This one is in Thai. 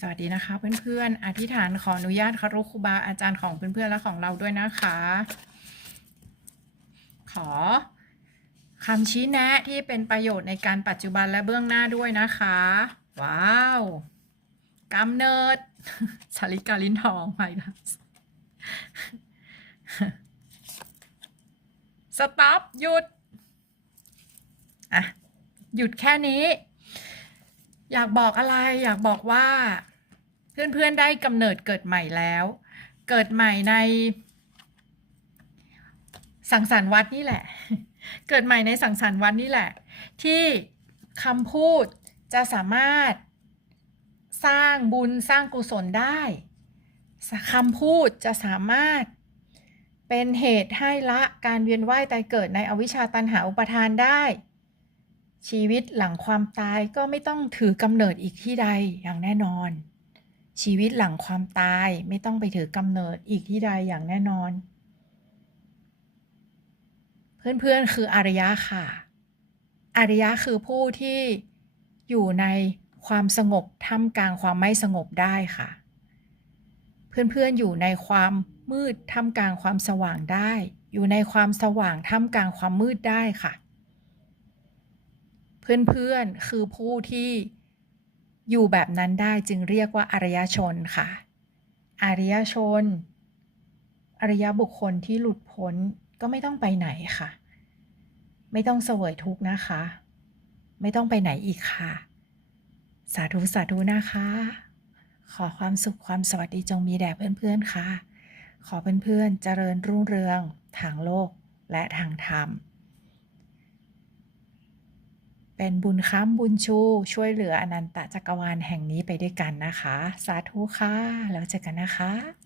สวัสดีนะคะ เพื่อนๆ อธิษฐานขออนุญาตคารุครูบาอาจารย์ของเพื่อนๆและของเราด้วยนะคะ ขอคำชี้แนะที่เป็นประโยชน์ในการปัจจุบันและเบื้องหน้าด้วยนะคะ ว้าวกำเนิดสาริกาลิ้นทองไปค่ะสต็อปหยุด อะ หยุดแค่นี้ อยากบอกอะไรอยากบอกว่า เพื่อนๆได้กำเนิดเกิดใหม่แล้ว เกิดใหม่ใน สังสรรค์วัดนี่แหละ เกิดใหม่ในสังสรรค์วัดนี่แหละ ที่คำพูดจะสามารถสร้างบุญสร้างกุศลได้คำพูดจะสามารถเป็นเหตุให้ละการเวียนว่ายตายเกิดในอวิชชาตันหาอุปทานได้ ชีวิตหลังความตายก็ไม่ต้องถือกำเนิดอีกที่ใดอย่างแน่นอน ชีวิตหลังความตายไม่ต้องไปถือกำเนิดอีกที่ใดอย่างแน่นอน เพื่อนๆคืออารยะค่ะ อารยะคือผู้ที่อยู่ในความสงบท่ามกลางความไม่สงบได้ค่ะ เพื่อนๆอยู่ในความมืดท่ามกลางความสว่างได้ อยู่ในความสว่างท่ามกลางความมืดได้ค่ะ เพื่อนๆ คือผู้ที่อยู่แบบนั้นได้จึงเรียกว่าอารยชนค่ะอารยชน อริยบุคคลที่หลุดพ้นก็ไม่ต้องไปไหนค่ะ ไม่ต้องเสวยทุกนะคะ ไม่ต้องไปไหนอีกค่ะ สาธุสาธุนะคะ ขอความสุขความสวัสดีจงมีแด่เพื่อนๆค่ะ ขอเพื่อนๆเจริญรุ่งเรืองทางโลกและทางธรรม เป็นบุญค้ำบุญชู ช่วยเหลืออนันตจักรวาลแห่งนี้ไปด้วยกันนะคะ สาธุค่ะ แล้วเจอกันนะคะ